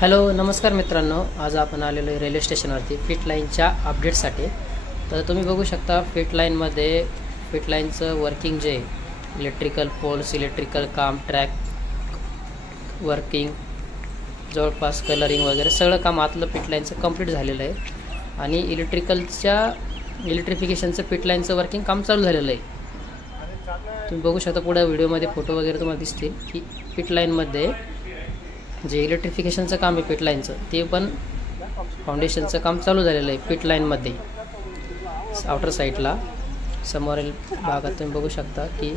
Hello नमस्कार मित्रांनो, आज आपण आलेलो आहे रेल्वे स्टेशनवरती फिट लाईनच्या अपडेटसाठी। तर तुम्ही बघू शकता फिट लाईनचं वर्किंग जे इलेक्ट्रिकल पोल्स, इलेक्ट्रिकल काम, ट्रॅक वर्किंग, जवळपास कलरिंग वगैरे सगळं काम आतलं फिट लाईनचं कंप्लीट झालेलं आहे आणि इलेक्ट्रिफिकेशनचं फिट लाईनचं वर्किंग काम चालू झालेलं आहे। तुम्ही बघू शकता पुढे व्हिडिओमध्ये फोटो वगैरे तुम्हाला दिसतील की फिट लाईनमध्ये जे इलेक्ट्रिफिकेशनचं काम आहे फिट लाईनचं ते पण फाउंडेशनचं काम चालू झालेलं आहे। फिट लाईनमध्ये आउटर साईडला समोरील भागात तुम्ही बघू शकता की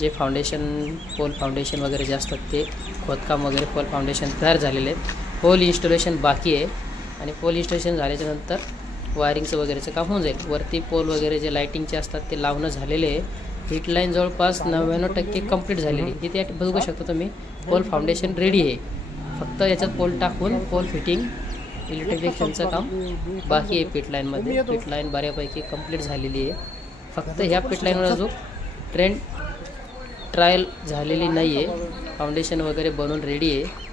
जे पोल फाउंडेशन वगैरे जे असतात ते खोदकाम वगैरे पोल फाउंडेशन तयार झालेले आहेत। पोल इन्स्टॉलेशन बाकी आहे आणि पोल इन्स्टॉलेशन झाल्याच्यानंतर वायरिंगचं वगैरेचं काम होऊन जाईल। वरती पोल वगैरे जे लाईटिंगचे असतात ते लावणं झालेले आहे। फिट लाईन जवळपास 99% कंप्लीट झालेली आहे। इथे बघू शकता तुम्ही पोल फाउंडेशन रेडी आहे, फक्त याच्यात पोल टाकून पोल फिटिंग इलेक्ट्रिफिकेशनचं काम बाकी आहे। फिट लाईनमध्ये फिट लाईन बऱ्यापैकी कंप्लीट झालेली आहे। फक्त ह्या फिट लाईनवर जो ट्रायल झालेली नाही आहे, फाउंडेशन वगैरे बनवून रेडी आहे।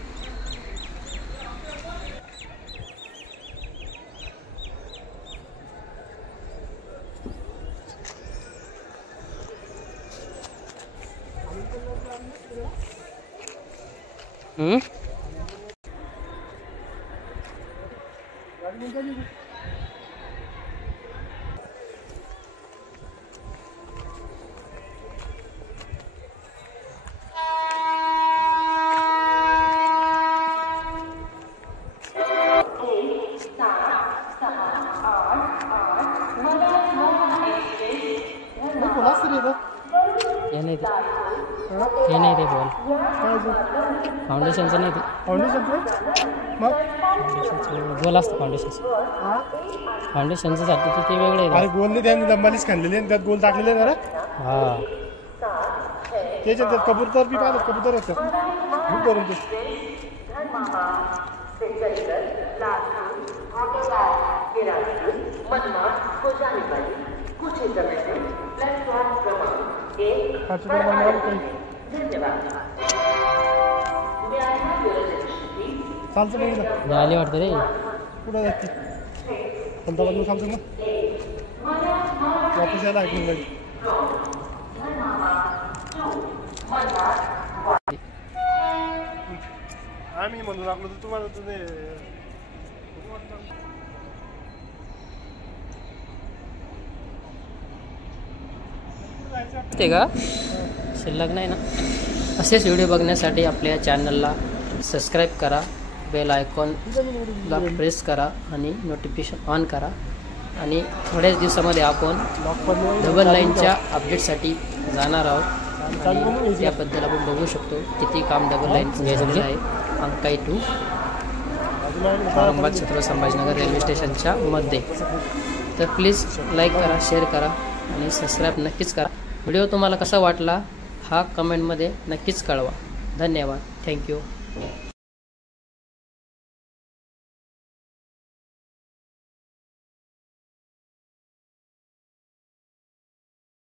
ये नहीं थे बॉल फाउंडेशनचं नाही ते गोल असतं फाउंडेशनचं साठी ते वेगळे आहे। गोल नाही त्यांनी लंबालीच खाल्लेली आणि त्यात गोल टाकलेले ना। हां त्याच्यात कबूतर बी पाहिलं, कबूतर होतं करून ते झाले वाटतं रे। कुठं जाते पंतप्रधान सांगतो ना वापस यायला ऐकून जाईल। आम्ही म्हणून लागलो तर तुम्हाला ते का शिल्लक नाही ना। असेच व्हिडिओ बघण्यासाठी आपल्या चॅनलला सबस्क्राईब करा, बेल आयकॉनला प्रेस करा आणि नोटिफिकेशन ऑन करा। आणि थोड्याच दिवसामध्ये आपण डबल लाईनच्या अपडेटसाठी जाणार आहोत आणि त्याबद्दल आपण बघू शकतो किती काम डबल लाईन झालेलं आहे। अंकाई टू औरंगाबाद छत्रपती संभाजीनगर रेल्वे स्टेशनच्या मध्ये। तर प्लीज लाईक करा, शेअर करा आणि सबस्क्राईब नक्कीच करा। व्हिडिओ तुम्हाला कसा वाटला हा कमेंटमध्ये नक्कीच कळवा। धन्यवाद, थँक्यू।